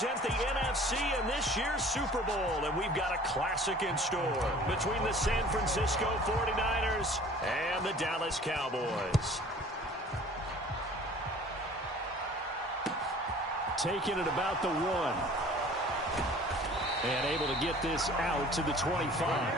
represent the NFC in this year's Super Bowl, and we've got a classic in store between the San Francisco 49ers and the Dallas Cowboys. Taking it about the 1. And able to get this out to the 25.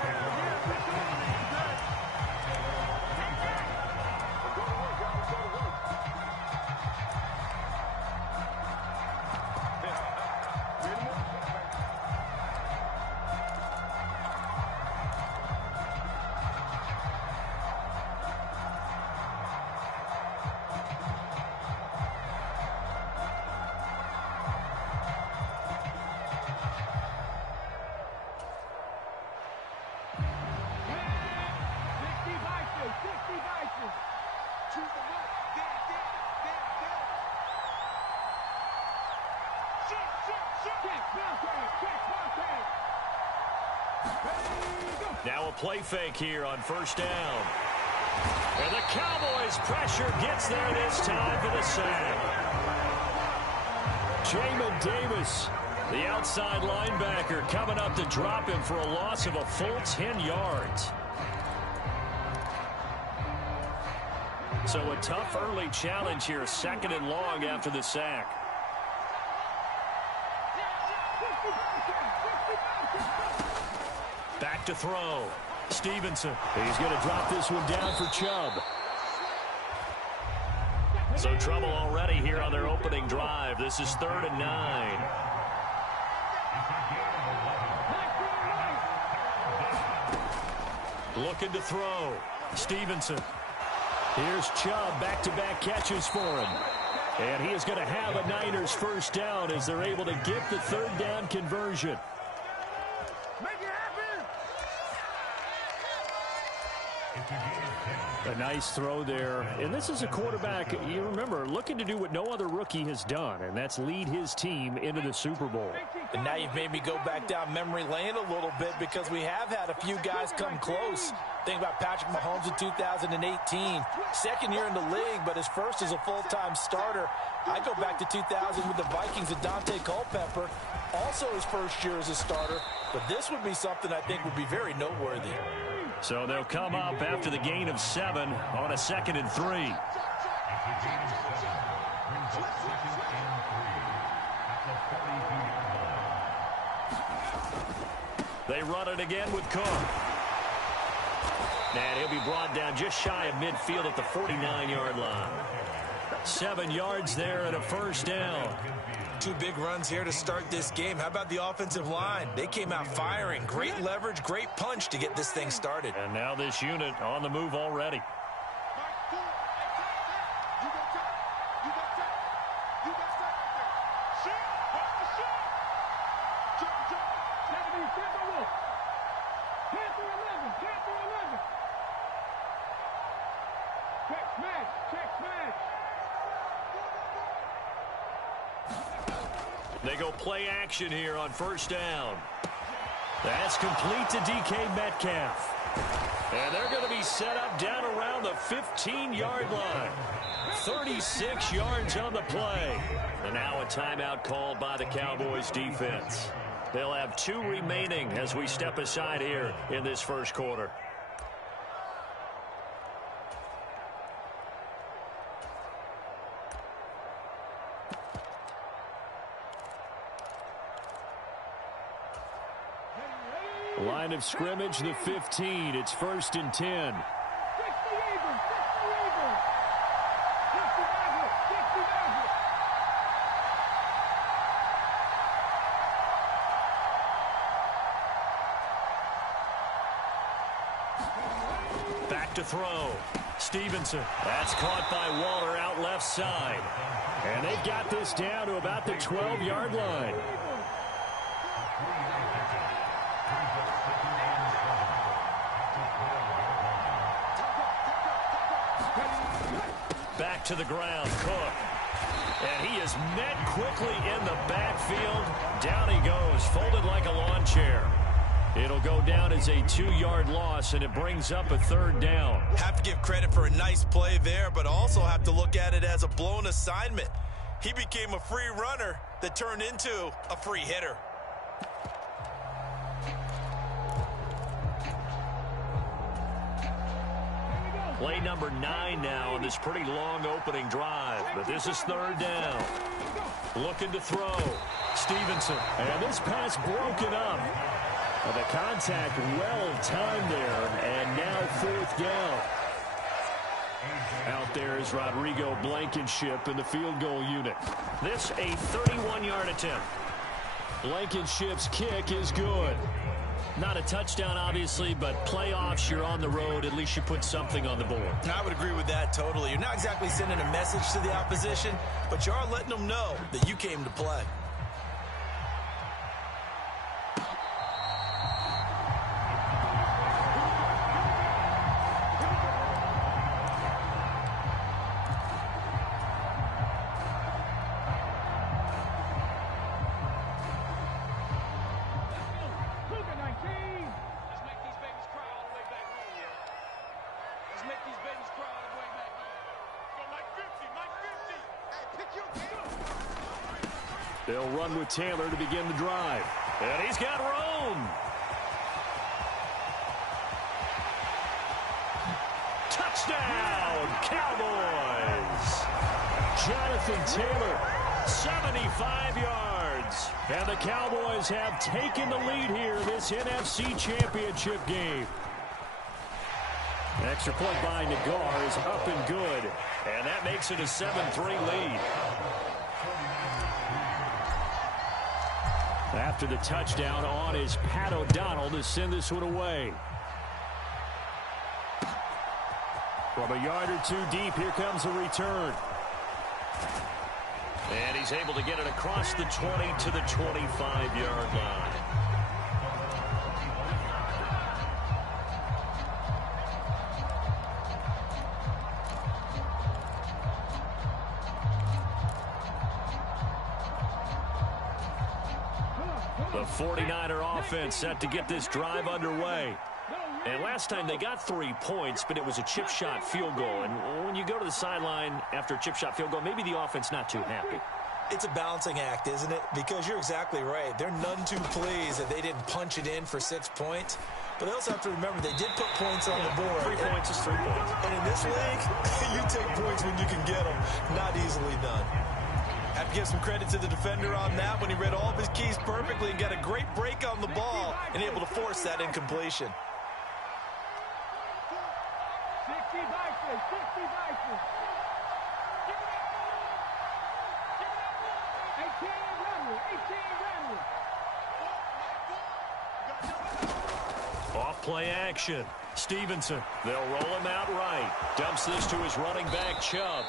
Now a play fake here on first down. And the Cowboys' pressure gets there this time for the sack. Jamin Davis, the outside linebacker, coming up to drop him for a loss of a full 10 yards. So a tough early challenge here, 2nd and long after the sack. Back to throw. Stevenson. He's going to drop this one down for Chubb. So trouble already here on their opening drive. This is 3rd and 9. Looking to throw. Stevenson. Here's Chubb. Back-to-back catches for him. And he is going to have a Niners first down as they're able to get the 3rd down conversion. A nice throw there. And this is a quarterback, you remember, looking to do what no other rookie has done, and that's lead his team into the Super Bowl. And now you've made me go back down memory lane a little bit because we have had a few guys come close. Think about Patrick Mahomes in 2018. 2nd year in the league, but his first as a full-time starter. I go back to 2000 with the Vikings and Dante Culpepper. Also his first year as a starter. But this would be something I think would be very noteworthy. So they'll come up after the gain of 7 on a 2nd and 3. They run it again with Cook. And he'll be brought down just shy of midfield at the 49-yard line. 7 yards there and a first down. 2 big runs here to start this game. How about the offensive line? They came out firing. Great leverage, great punch to get this thing started. And now this unit on the move already. They go play action here on first down. That's complete to DK Metcalf. And they're going to be set up down around the 15-yard line. 36 yards on the play. And now a timeout called by the Cowboys defense. They'll have 2 remaining as we step aside here in this first quarter. Line of scrimmage, the 15. It's 1st and 10. Back to throw. Stevenson. That's caught by Waller out left side. And they've got this down to about the 12-yard line. Back to the ground, Cook. And he is met quickly in the backfield. Down he goes, folded like a lawn chair. It'll go down as a 2-yard loss, and it brings up a 3rd down. Have to give credit for a nice play there, but also have to look at it as a blown assignment. He became a free runner, that turned into a free hitter. Play number 9 now on this pretty long opening drive. But this is third down. Looking to throw. Stevenson. And this pass broken up. Well, the contact well timed there. And now fourth down. Out there is Rodrigo Blankenship in the field goal unit. This a 31-yard attempt. Blankenship's kick is good. Not a touchdown, obviously, but playoffs, you're on the road. At least you put something on the board. I would agree with that totally. You're not exactly sending a message to the opposition, but you are letting them know that you came to play. They'll run with Taylor to begin the drive. And he's got room. Touchdown, Cowboys. Jonathan Taylor, 75 yards. And the Cowboys have taken the lead here in this NFC Championship game. Extra point by Nagar is up and good. And that makes it a 7-3 lead. After the touchdown, on is Pat O'Donnell to send this one away. From a yard or two deep, here comes a return. And he's able to get it across the 20 to the 25-yard line. The 49er offense set to get this drive underway. And last time they got 3 points, but it was a chip shot field goal. And when you go to the sideline after a chip shot field goal, maybe the offense not too happy. It's a balancing act, isn't it? Because you're exactly right. They're none too pleased that they didn't punch it in for 6 points. But they also have to remember they did put points on the board. 3 points is 3 points. And in this league, you take points when you can get them. Not easily done. Have to give some credit to the defender on that when he read all of his keys perfectly and got a great break on the ball and able to force that incompletion. 60 Vikings, 60 Vikings. 18 Renner, Off play action. Stevenson. They'll roll him out right. Dumps this to his running back, Chubb.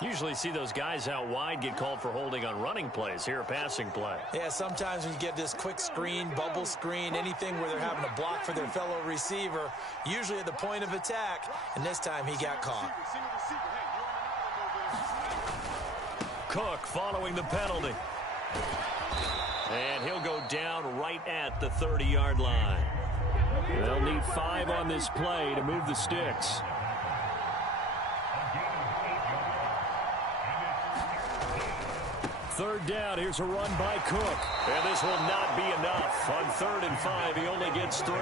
Usually see those guys out wide get called for holding on running plays. Here a passing play. Yeah, sometimes when you get this quick screen, bubble screen, anything where they're having to block for their fellow receiver, usually at the point of attack, and this time he got caught. Cook following the penalty. And he'll go down right at the 30-yard line. They'll need 5 on this play to move the sticks. Third down, here's a run by Cook. And this will not be enough. On 3rd and 5, he only gets 3.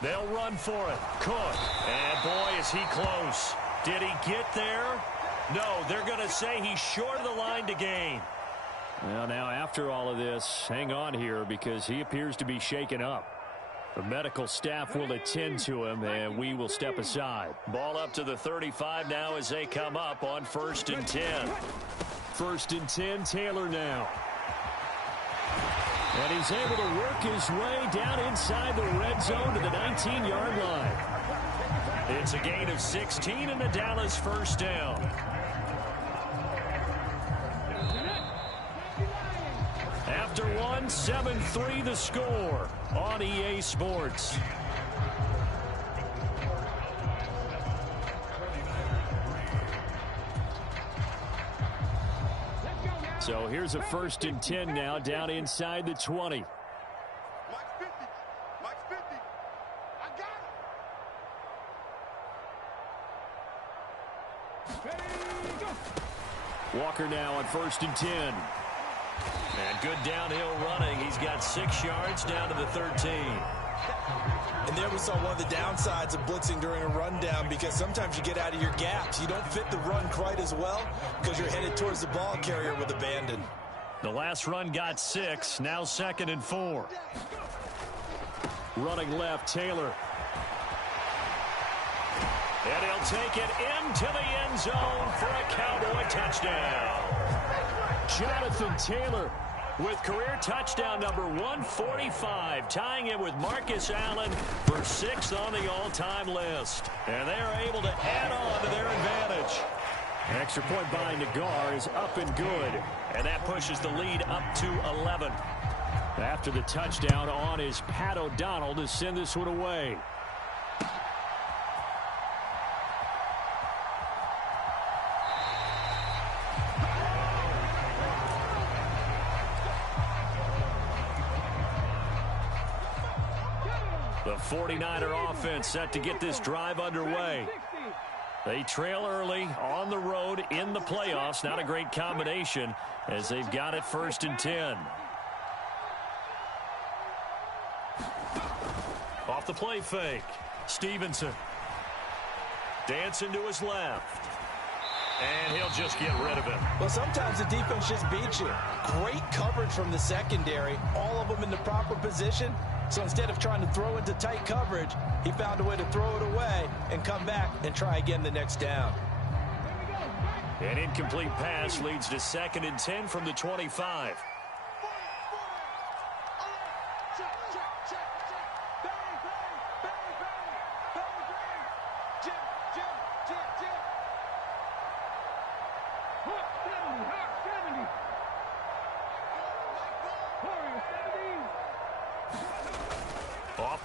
They'll run for it. Cook. And boy, is he close. Did he get there? No, they're going to say he's short of the line to gain. Well, now after all of this, hang on here because he appears to be shaken up. The medical staff will attend to him, and we will step aside. Ball up to the 35 now as they come up on 1st and 10. 1st and 10, Taylor now. And he's able to work his way down inside the red zone to the 19-yard line. It's a gain of 16 and the Dallas first down. after one. 7-3 the score on EA Sports. So here's a 1st and 10 now down inside the 20. Walker now on 1st and 10. And good downhill running. He's got 6 yards down to the 13. And there we saw one of the downsides of blitzing during a rundown, because sometimes you get out of your gaps. You don't fit the run quite as well because you're headed towards the ball carrier with abandon. The last run got 6. Now 2nd and 4. Running left, Taylor. And he'll take it into the end zone for a Cowboy touchdown. Jonathan Taylor with career touchdown number 145, tying it with Marcus Allen for 6th on the all-time list. And they are able to add on to their advantage. Extra point by Nagar is up and good. And that pushes the lead up to 11. After the touchdown on is Pat O'Donnell to send this one away. The 49er offense set to get this drive underway. They trail early on the road in the playoffs. Not a great combination as they've got it 1st and 10. Off the play fake. Stevenson. Dancing to his left. And he'll just get rid of it. Well, sometimes the defense just beats you. Great coverage from the secondary. All of them in the proper position. So instead of trying to throw into tight coverage, he found a way to throw it away and come back and try again the next down. An incomplete pass leads to 2nd and 10 from the 25.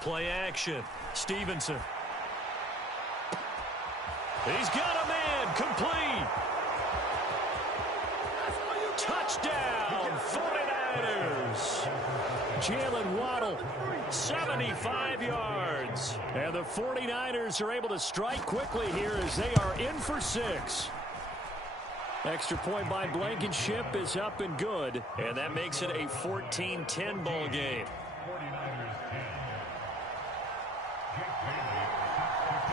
Play action. Stevenson. He's got a man. Complete. Touchdown, 49ers. Jalen Waddle, 75 yards. And the 49ers are able to strike quickly here as they are in for 6. Extra point by Blankenship is up and good. And that makes it a 14-10 ball game.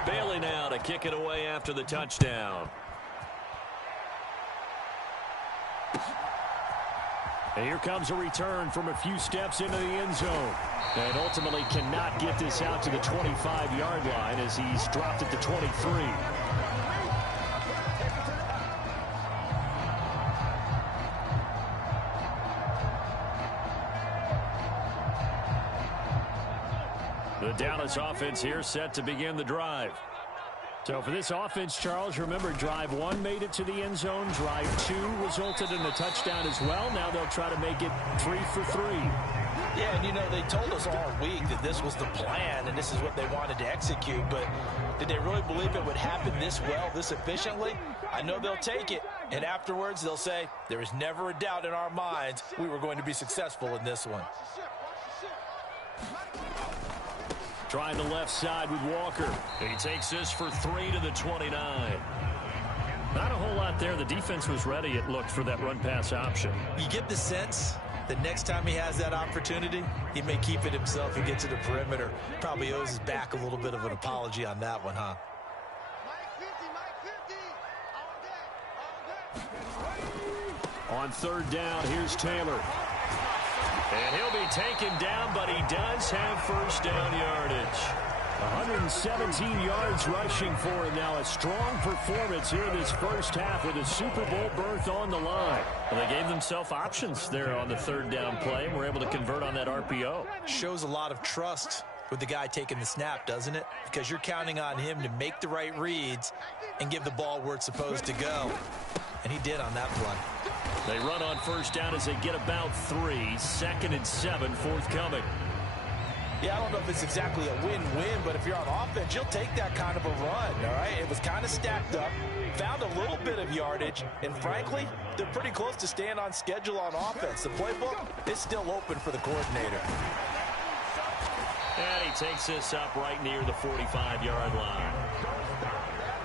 Bailey now to kick it away after the touchdown. And here comes a return from a few steps into the end zone. And ultimately cannot get this out to the 25-yard line as he's dropped at the 23. The Dallas offense here set to begin the drive. So for this offense, Charles, remember, drive 1 made it to the end zone. Drive 2 resulted in a touchdown as well. Now they'll try to make it 3 for 3. Yeah, and you know, they told us all week that this was the plan and this is what they wanted to execute, but did they really believe it would happen this well, this efficiently? I know they'll take it, and afterwards they'll say, there is never a doubt in our minds we were going to be successful in this one. Trying the left side with Walker. He takes this for 3 to the 29. Not a whole lot there. The defense was ready, it looked, for that run-pass option. You get the sense that next time he has that opportunity, he may keep it himself and get to the perimeter. Probably owes his back a little bit of an apology on that one, huh? On 3rd down, here's Taylor. And he'll be taken down, but he does have 1st down yardage. 117 yards rushing for him now. A strong performance here in this first half with a Super Bowl berth on the line. Well, they gave themselves options there on the 3rd down play and were able to convert on that RPO. Shows a lot of trust with the guy taking the snap, doesn't it? Because you're counting on him to make the right reads and give the ball where it's supposed to go. and he did on that play. They run on first down as they get about 3. 2nd and 7 forthcoming. Yeah, I don't know if it's exactly a win-win, but if you're on offense, you'll take that kind of a run, all right? It was kind of stacked up, found a little bit of yardage, and frankly, they're pretty close to staying on schedule on offense. The playbook is still open for the coordinator. And he takes this up right near the 45-yard line.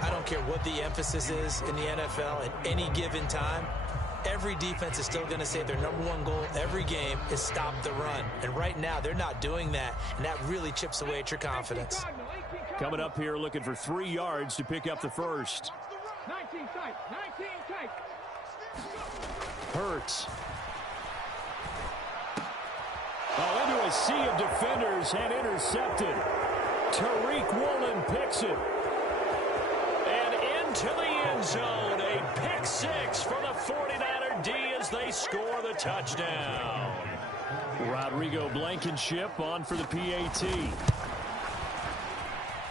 I don't care what the emphasis is in the NFL at any given time. Every defense is still going to say their #1 goal every game is stop the run. And right now, they're not doing that, and that really chips away at your confidence. Coming up here looking for 3 yards to pick up the first. 19 tight, 19 tight. Hurts. Oh, into a sea of defenders and intercepted. Tariq Woolen picks it. And into the end zone. A pick 6 for the 49er D as they score the touchdown. Rodrigo Blankenship on for the PAT.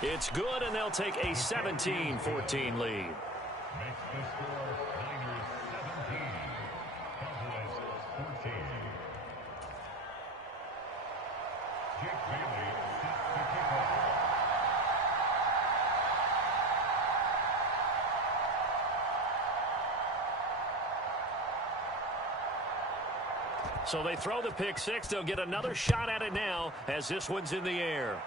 It's good, and they'll take a 17-14 lead. So they throw the pick 6. They'll get another shot at it now as this one's in the air.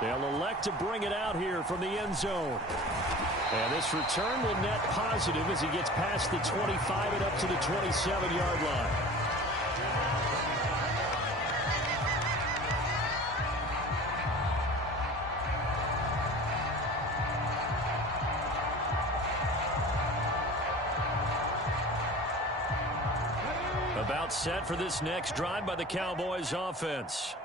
They'll elect to bring it out here from the end zone. And this return will net positive as he gets past the 25 and up to the 27-yard line. About set for this next drive by the Cowboys offense.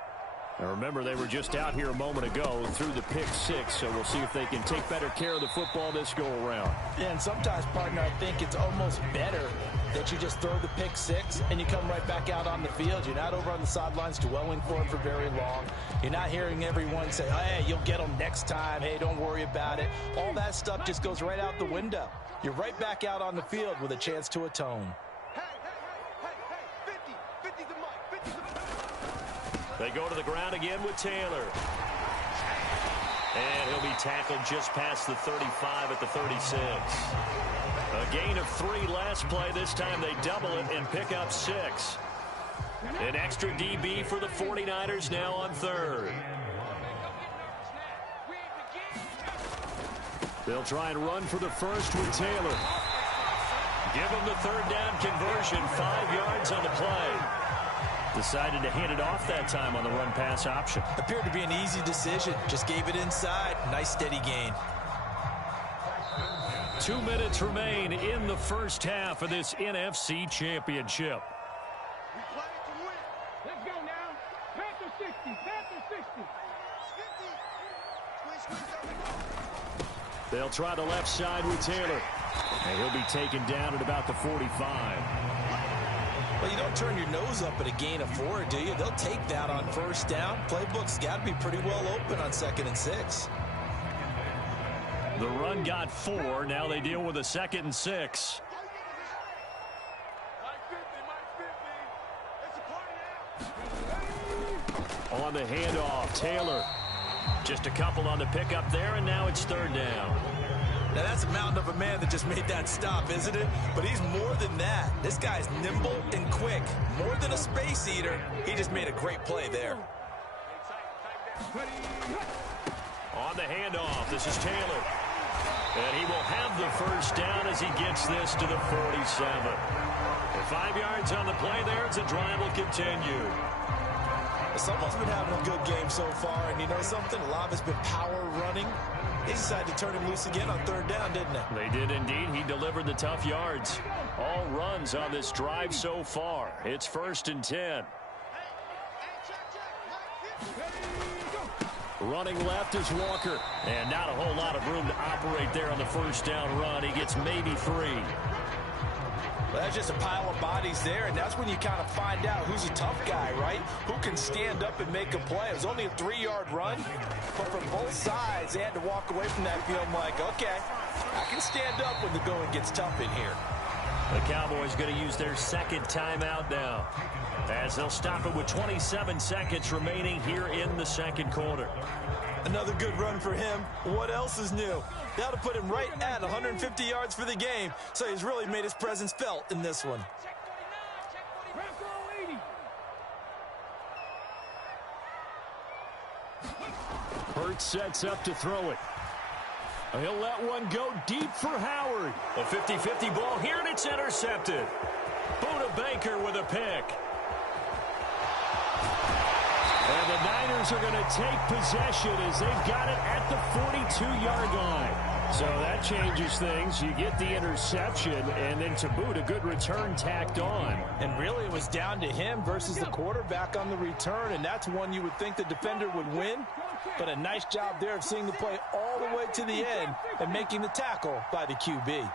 Now remember, they were just out here a moment ago through the pick 6, so we'll see if they can take better care of the football this go-around. Yeah, and sometimes, partner, I think it's almost better that you just throw the pick 6 and you come right back out on the field. You're not over on the sidelines dwelling for it for very long. You're not hearing everyone say, hey, you'll get them next time. Hey, don't worry about it. All that stuff just goes right out the window. You're right back out on the field with a chance to atone. They go to the ground again with Taylor. And he'll be tackled just past the 35 at the 36. A gain of 3 last play. This time they double it and pick up 6. An extra DB for the 49ers now on 3rd. They'll try and run for the first with Taylor. Give him the 3rd down conversion. 5 yards on the play. Decided to hand it off that time on the run-pass option. Appeared to be an easy decision. Just gave it inside. Nice steady gain. 2 minutes remain in the first half of this NFC Championship. Let's go now. Panther 60, Panther 60. They'll try the left side with Taylor. And he'll be taken down at about the 45. Well, you don't turn your nose up at a gain of 4, do you? They'll take that on first down. Playbook's got to be pretty well open on 2nd and 6. The run got 4. Now they deal with a 2nd and 6. On the handoff, Taylor. Just a couple on the pickup there, and now it's 3rd down. Now, that's a mountain of a man that just made that stop, isn't it? But he's more than that. This guy's nimble and quick. More than a space eater. He just made a great play there. On the handoff, this is Taylor. And he will have the first down as he gets this to the 47. The 5 yards on the play there as the drive will continue. Someone's been having a good game so far, and you know something? A lot of it's been power running. They decided to turn him loose again on 3rd down, didn't they? They did indeed. He delivered the tough yards. All runs on this drive so far. It's 1st and 10. Running left is Walker. And not a whole lot of room to operate there on the first down run. He gets maybe 3. Well, that's just a pile of bodies there, and that's when you kind of find out who's a tough guy, right? Who can stand up and make a play. It was only a 3-yard run, but from both sides, they had to walk away from that feeling like, okay, I can stand up when the going gets tough in here. The Cowboys going to use their second timeout now, as they'll stop it with 27 seconds remaining here in the second quarter. Another good run for him. What else is new? That'll put him right at 150 yards for the game, so he's really made his presence felt in this one. Hurts sets up to throw it. He'll let one go deep for Howard. A 50-50 ball here, and it's intercepted. Buda Baker with a pick. And the Niners are going to take possession as they've got it at the 42-yard line. So that changes things. You get the interception, and then to boot, a good return tacked on. And really, it was down to him versus the quarterback on the return, and that's one you would think the defender would win. But a nice job there of seeing the play all the way to the end and making the tackle by the QB.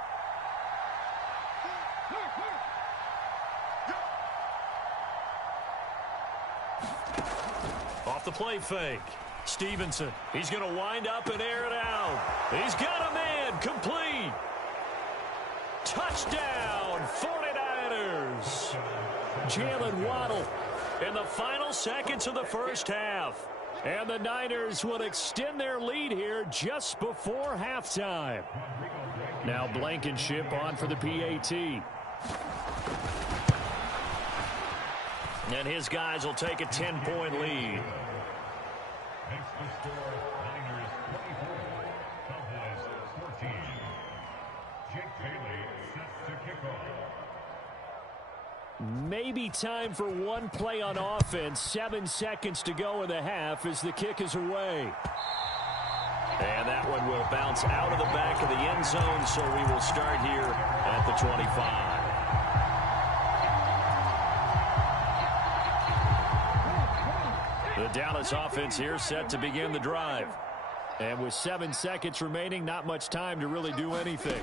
Off the play fake. Stevenson, he's going to wind up and air it out. He's got a man, complete. Touchdown, 49ers. Jalen Waddle in the final seconds of the first half. And the Niners will extend their lead here just before halftime. Now Blankenship on for the PAT. And his guys will take a 10-point lead. Makes the score Niners 24, Cowboys 14. Jake Bailey sets to kick off. Maybe time for one play on offense. 7 seconds to go in the half as the kick is away. And that one will bounce out of the back of the end zone, so we will start here at the 25. The Dallas offense here set to begin the drive. And with 7 seconds remaining, not much time to really do anything.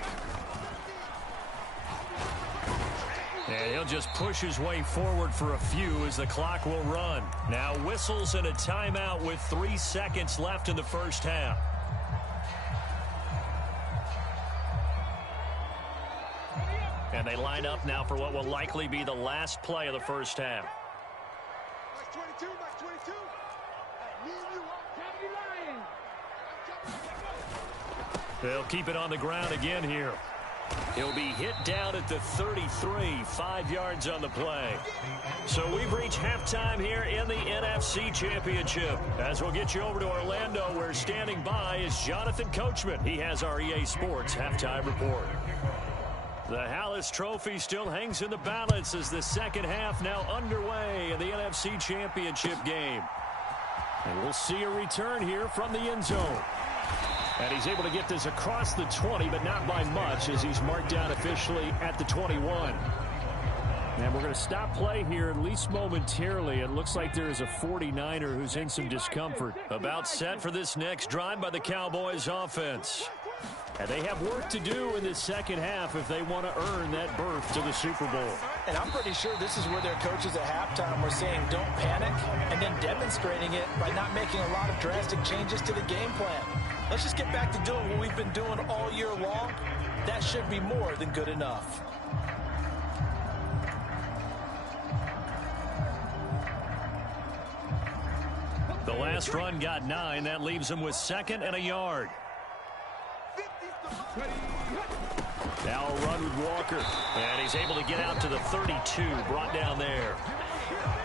And he'll just push his way forward for a few as the clock will run. Now whistles and a timeout with 3 seconds left in the first half. And they line up now for what will likely be the last play of the first half. Max 22, Max 22. Me and you, They'll keep it on the ground again here. He'll be hit down at the 33, 5 yards on the play. So we've reached halftime here in the NFC Championship. As we'll get you over to Orlando, where standing by is Jonathan Coachman. He has our EA Sports halftime report. The Hallis Trophy still hangs in the balance as the second half now underway in the NFC Championship game. And we'll see a return here from the end zone. And he's able to get this across the 20, but not by much, as he's marked down officially at the 21. And we're going to stop play here, at least momentarily. It looks like there is a 49er who's in some discomfort. About set for this next drive by the Cowboys offense. And they have work to do in this second half if they want to earn that berth to the Super Bowl. And I'm pretty sure this is where their coaches at halftime were saying don't panic, and then demonstrating it by not making a lot of drastic changes to the game plan. Let's just get back to doing what we've been doing all year long. That should be more than good enough. The last run got 9. That leaves him with 2nd and a yard. Now a run with Walker. And he's able to get out to the 32. Brought down there.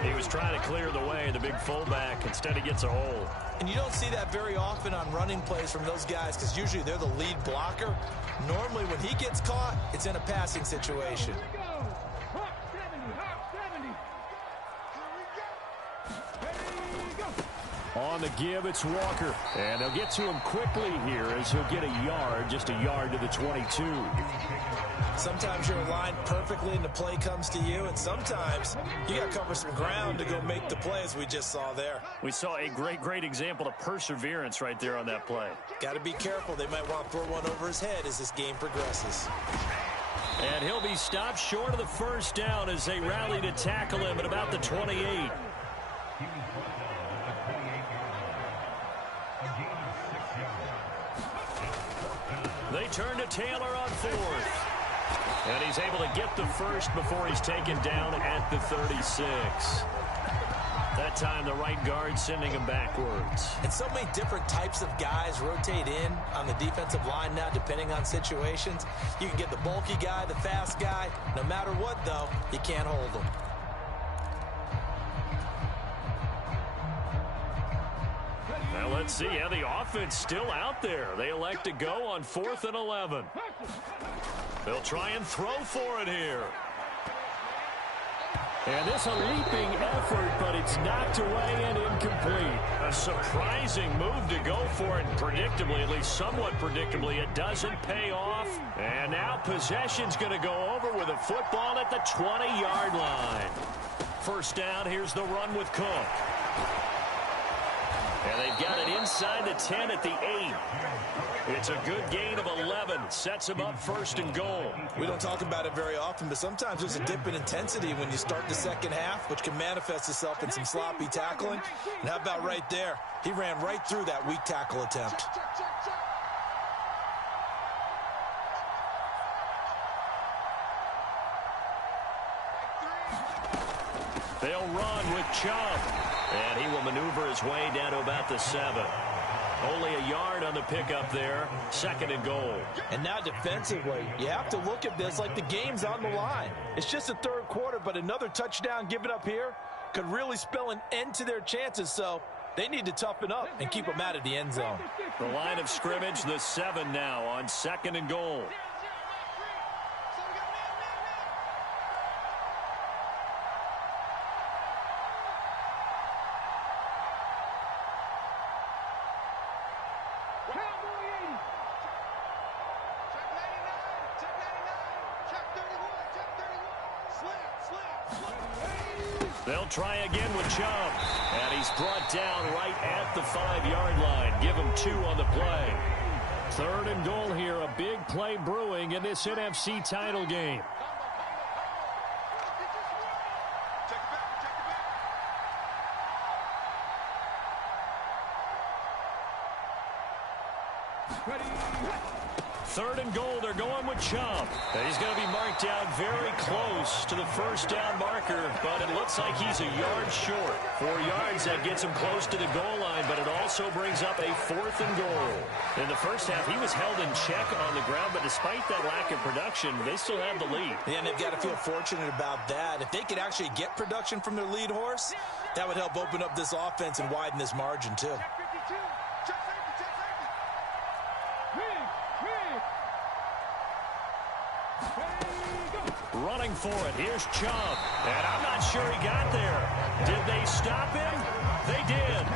He was trying to clear the way, the big fullback. Instead, he gets a hole. And you don't see that very often on running plays from those guys because usually they're the lead blocker. Normally, when he gets caught, it's in a passing situation. On the give, it's Walker. And they'll get to him quickly here as he'll get a yard, just a yard to the 22. Sometimes you're aligned perfectly and the play comes to you, and sometimes you got to cover some ground to go make the play, as we just saw there. We saw a great example of perseverance right there on that play. Got to be careful. They might want to throw one over his head as this game progresses. And he'll be stopped short of the first down as they rally to tackle him at about the 28. They turn to Taylor on fourth. And he's able to get the first before he's taken down at the 36. That time the right guard sending him backwards. And so many different types of guys rotate in on the defensive line now depending on situations. You can get the bulky guy, the fast guy. No matter what, though, you can't hold them. Now let's see how the offense still out there. They elect to go on 4th and 11. They'll try and throw for it here. And this a leaping effort, but it's knocked away and incomplete. A surprising move to go for it, predictably, at least somewhat predictably, it doesn't pay off. And now possession's going to go over with a football at the 20-yard line. First down, here's the run with Cook. And they've got it inside the 10 at the 8. It's a good gain of 11. Sets him up 1st and goal. We don't talk about it very often, but sometimes there's a dip in intensity when you start the second half, which can manifest itself in some sloppy tackling. And how about right there? He ran right through that weak tackle attempt. They'll run with Chubb. And he will maneuver his way down to about the 7. Only a yard on the pickup there. 2nd and goal. And now defensively, you have to look at this like the game's on the line. It's just the 3rd quarter, but another touchdown given up here could really spell an end to their chances. So they need to toughen up and keep them out of the end zone. The line of scrimmage, the 7 now on 2nd and goal. They'll try again with Chubb. And he's brought down right at the 5-yard line. Give him 2 on the play. 3rd and goal here. A big play brewing in this NFC title game. Third and goal, they're going with Chubb. He's going to be marked down very close to the first down marker, but it looks like he's a yard short. 4 yards, that gets him close to the goal line, but it also brings up a 4th and goal. In the first half, he was held in check on the ground, but despite that lack of production, they still have the lead. Yeah, and they've got to feel fortunate about that. If they could actually get production from their lead horse, that would help open up this offense and widen this margin, too. Running for it. Here's Chubb. And I'm not sure he got there. Did they stop him? They did.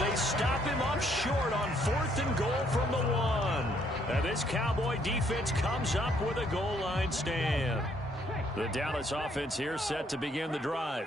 They stop him up short on 4th and goal from the 1. And this Cowboy defense comes up with a goal line stand. The Dallas offense here set to begin the drive.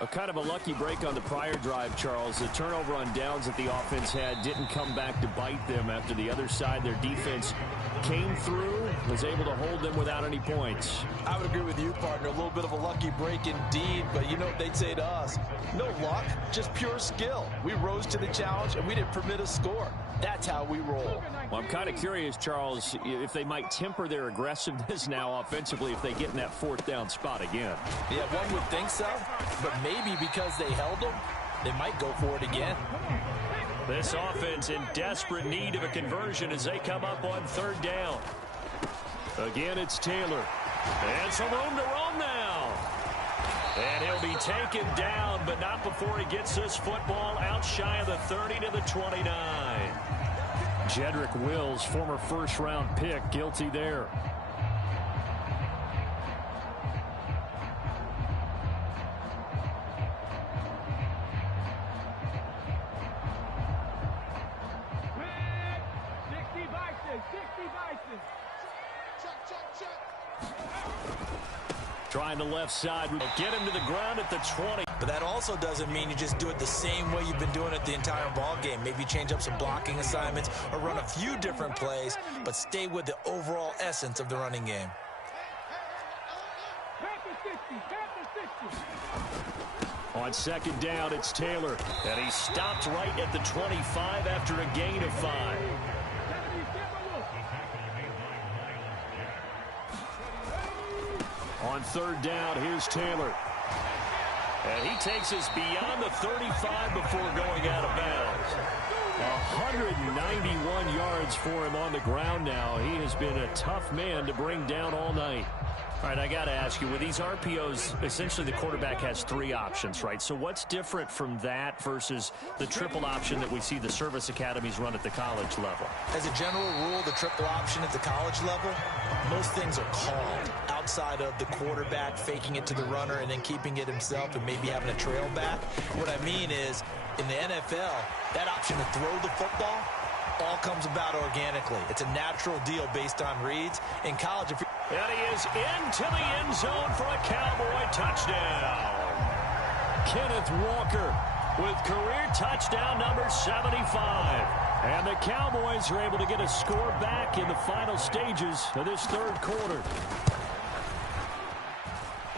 A kind of a lucky break on the prior drive, Charles. The turnover on downs that the offense had didn't come back to bite them after the other side. Their defense came through, was able to hold them without any points. I would agree with you, partner. A little bit of a lucky break indeed, but you know what they'd say to us? No luck, just pure skill. We rose to the challenge, and we didn't permit a score. That's how we roll. Well, I'm kind of curious, Charles, if they might temper their aggressiveness now offensively if they get in that 4th down spot again. Yeah, one would think so, but maybe because they held them, they might go for it again. This offense in desperate need of a conversion as they come up on 3rd down. Again, it's Taylor. And some room to roam now. And he'll be taken down, but not before he gets this football out shy of the 30 to the 29. Jedrick Wills, former first-round pick, guilty there. Trying the left side. We'll get him to the ground at the 20. But that also doesn't mean you just do it the same way you've been doing it the entire ball game. Maybe change up some blocking assignments or run a few different plays, but stay with the overall essence of the running game. On 2nd down, it's Taylor. And he stopped right at the 25 after a gain of 5. third down. Here's Taylor. And he takes us beyond the 35 before going out of bounds. 191 yards for him on the ground now. He has been a tough man to bring down all night. All right, I got to ask you, with these RPOs, essentially the quarterback has three options, right? So what's different from that versus the triple option that we see the service academies run at the college level? As a general rule, the triple option at the college level, most things are called outside of the quarterback faking it to the runner and then keeping it himself and maybe having a trail back. What I mean is, in the NFL, that option to throw the football all comes about organically. It's a natural deal based on reads. In college, if you're... And he is into the end zone for a Cowboy touchdown. Kenneth Walker with career touchdown number 75. And the Cowboys are able to get a score back in the final stages of this third quarter.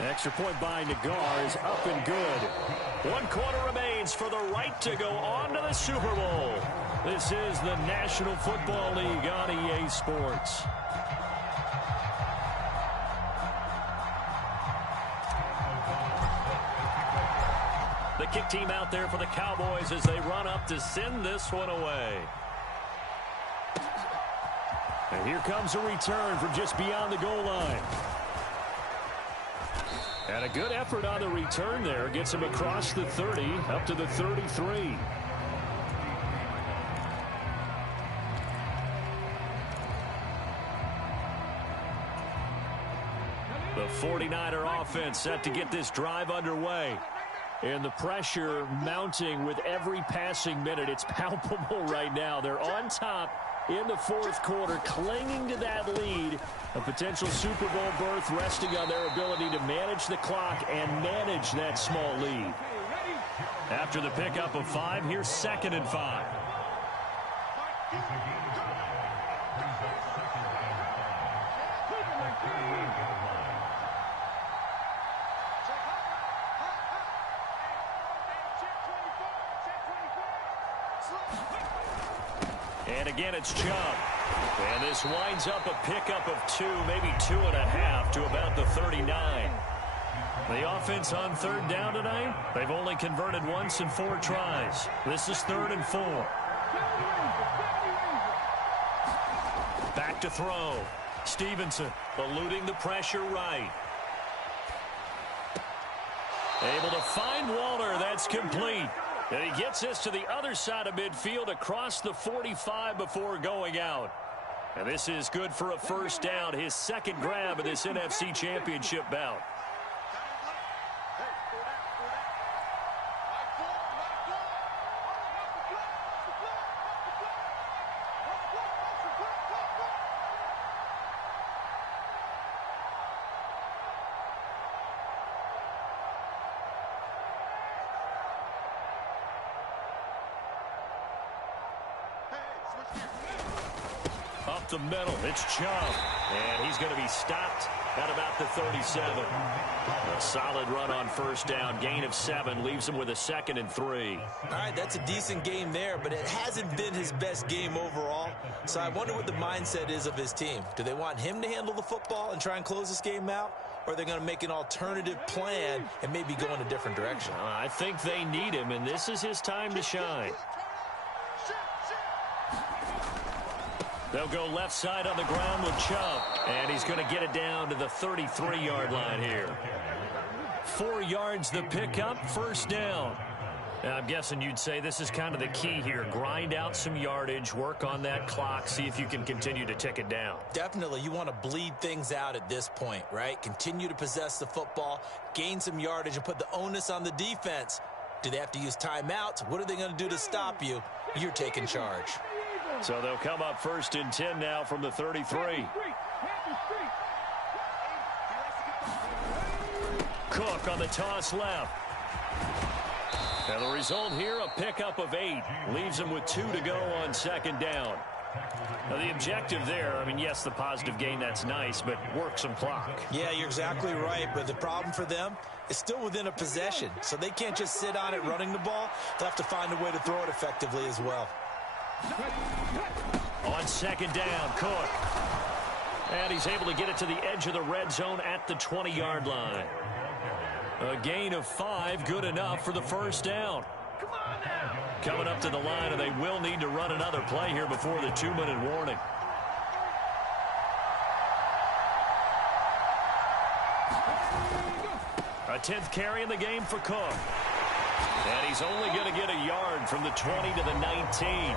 Extra point by Nagar is up and good. 1 quarter remains for the right to go on to the Super Bowl. This is the National Football League on EA Sports. The kick team out there for the Cowboys as they run up to send this one away. And here comes a return from just beyond the goal line. And a good effort on the return there. Gets him across the 30, up to the 33. The 49er offense set to get this drive underway. And the pressure mounting with every passing minute. It's palpable right now. They're on top in the fourth quarter, clinging to that lead. A potential Super Bowl berth resting on their ability to manage the clock and manage that small lead. After the pickup of 5, here's 2nd and 5. And again, it's Chubb. And this winds up a pickup of 2, maybe 2.5 to about the 39. The offense on third down tonight, they've only converted once in 4 tries. This is 3rd and 4. Back to throw. Stevenson eluding the pressure right. Able to find Waller. That's complete. And he gets this to the other side of midfield across the 45 before going out. And this is good for a first down, his 2nd grab of this NFC Championship bout. Up the middle, it's Chubb. And he's going to be stopped at about the 37. A solid run on first down. Gain of 7 leaves him with a 2nd and 3. All right, that's a decent game there, but it hasn't been his best game overall. So I wonder what the mindset is of his team. Do they want him to handle the football and try and close this game out? Or are they going to make an alternative plan and maybe go in a different direction? I think they need him, and this is his time to shine. They'll go left side on the ground with Chubb. And he's going to get it down to the 33-yard line here. 4 yards the pickup, first down. Now, I'm guessing you'd say this is kind of the key here. Grind out some yardage, work on that clock, see if you can continue to tick it down. Definitely. You want to bleed things out at this point, right? Continue to possess the football, gain some yardage, and put the onus on the defense. Do they have to use timeouts? What are they going to do to stop you? You're taking charge. So they'll come up 1st and 10 now from the 33. Cook on the toss left. And the result here, a pickup of 8. Leaves him with 2 to go on 2nd down. Now the objective there, I mean, yes, the positive gain, that's nice, but work some clock. Yeah, you're exactly right, but the problem for them is still within a possession. So they can't just sit on it running the ball. They'll have to find a way to throw it effectively as well. On 2nd down, Cook. And he's able to get it to the edge of the red zone at the 20-yard line. A gain of 5, good enough for the first down. Coming up to the line, and they will need to run another play here before the 2-minute warning. A 10th carry in the game for Cook. And he's only going to get a yard from the 20 to the 19.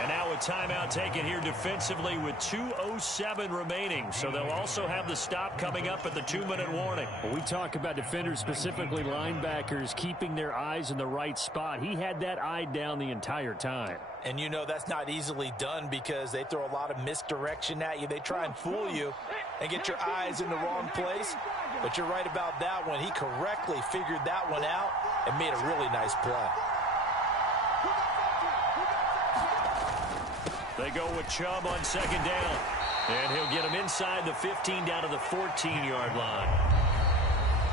And now a timeout taken here defensively with 2:07 remaining. So they'll also have the stop coming up at the 2-minute warning. Well, we talk about defenders, specifically linebackers, keeping their eyes in the right spot. He had that eye down the entire time. And you know that's not easily done because they throw a lot of misdirection at you. They try and fool you and get your eyes in the wrong place. But you're right about that one. He correctly figured that one out and made a really nice play. They go with Chubb on second down. And he'll get him inside the 15 down to the 14-yard line.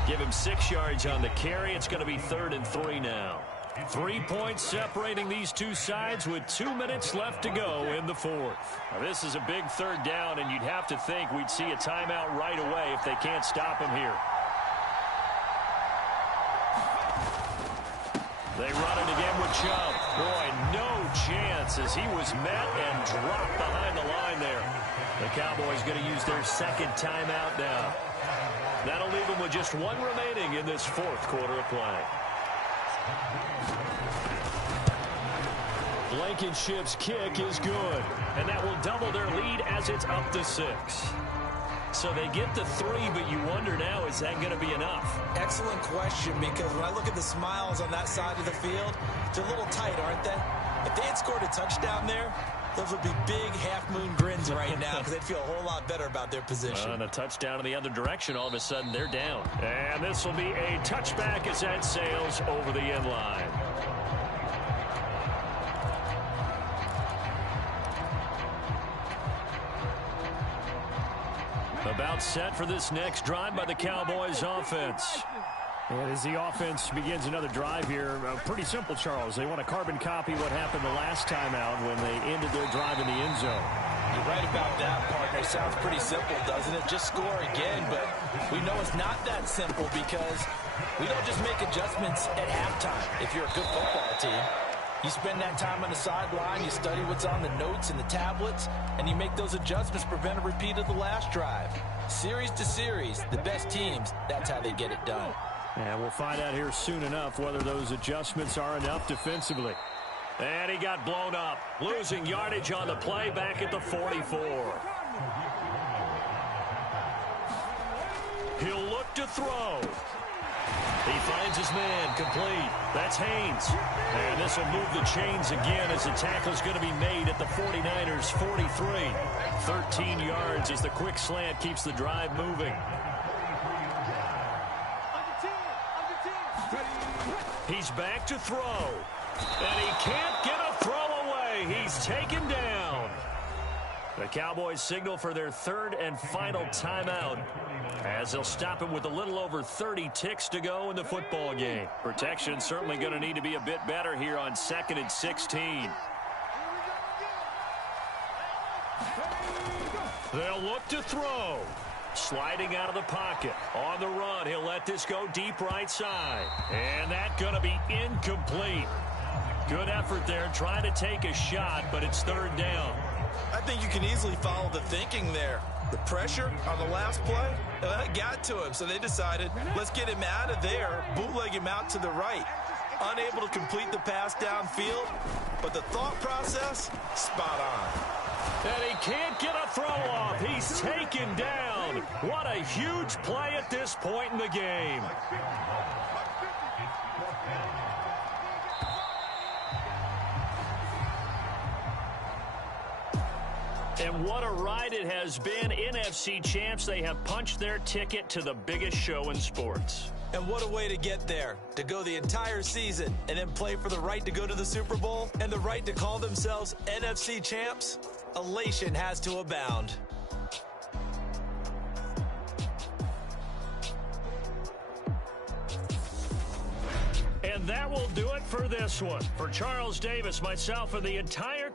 Give him 6 yards on the carry. It's going to be 3rd and 3 now. 3 points separating these two sides with 2 minutes left to go in the 4th. Now, this is a big 3rd down, and you'd have to think we'd see a timeout right away if they can't stop him here. They run it again with Chubb. Boy, no chance as he was met and dropped behind the line there. The Cowboys going to use their 2nd timeout now. That'll leave them with just 1 remaining in this 4th quarter of play. Blankenship's kick is good, and that will double their lead as it's up to 6. So they get the 3, but you wonder now, is that going to be enough? Excellent question, because when I look at the smiles on that side of the field, they're a little tight, aren't they? If they had scored a touchdown there, those would be big half-moon grins right now because they'd feel a whole lot better about their position. And a touchdown in the other direction, all of a sudden they're down. And this will be a touchback as that sails over the end line. About set for this next drive by the Cowboys offense. And as the offense begins another drive here, pretty simple, Charles. They want to carbon copy what happened the last time out when they ended their drive in the end zone. You're right about that, partner. Sounds pretty simple, doesn't it? Just score again, but we know it's not that simple because we don't just make adjustments at halftime if you're a good football team. You spend that time on the sideline, you study what's on the notes and the tablets, and you make those adjustments, prevent a repeat of the last drive. Series to series, the best teams, that's how they get it done. And we'll find out here soon enough whether those adjustments are enough defensively. And he got blown up, losing yardage on the play back at the 44. He'll look to throw. He finds his man complete. That's Haynes. And this will move the chains again as the tackle's going to be made at the 49ers 43. 13 yards as the quick slant keeps the drive moving. He's back to throw. And he can't get a throw away. He's taken down. The Cowboys signal for their 3rd and final timeout as they'll stop him with a little over 30 ticks to go in the football game. Protection certainly going to need to be a bit better here on 2nd and 16. They'll look to throw. Sliding out of the pocket. On the run, he'll let this go deep right side. And that's going to be incomplete. Good effort there, trying to take a shot, but it's 3rd down. I think you can easily follow the thinking there. The pressure on the last play, that got to him, so they decided, let's get him out of there, bootleg him out to the right. Unable to complete the pass downfield, but the thought process, spot on. And he can't get a throw off. He's taken down. What a huge play at this point in the game. And what a ride it has been. NFC champs, they have punched their ticket to the biggest show in sports. And what a way to get there, to go the entire season and then play for the right to go to the Super Bowl and the right to call themselves NFC champs. Elation has to abound. And that will do it for this one. For Charles Davis, myself, and the entire